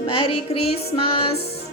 Merry Christmas!